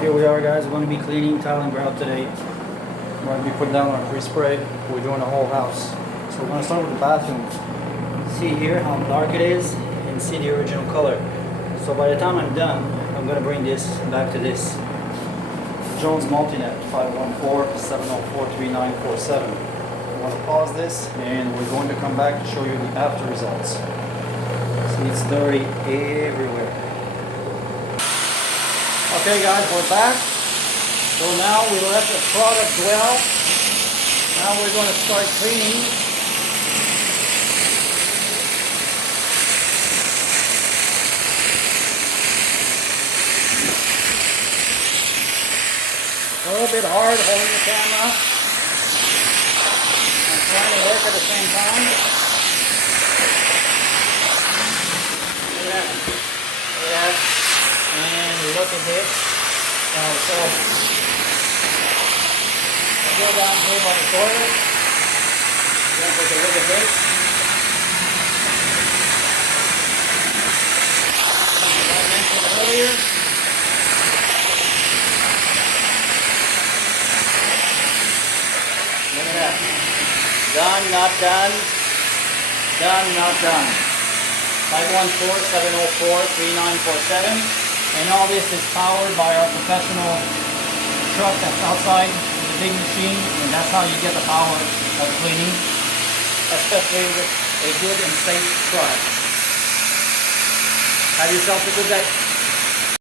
Here we are, guys. We're going to be cleaning tile and grout today. We're going to be putting down our pre-spray. We're doing the whole house. So we're going to start with the bathroom. See here how dark it is and see the original color. So by the time I'm done, I'm going to bring this back to this. Jones Multinet 514-704-3947. I'm going to pause this and we're going to come back to show you the after results. See, it's dirty everywhere. Okay guys, we're back. So now we let the product dwell. Now we're going to start cleaning. A little bit hard holding the camera and trying to work at the same time. Look at that. Look at that. And look at this. So I go down here by the toilet. Then take a look at this. As I mentioned earlier, look at that. Done, not done. Done, not done. 514-704-3947. And all this is powered by our professional truck that's outside with a big machine, and that's how you get the power of cleaning, especially with a good and safe truck. Have yourself a good day.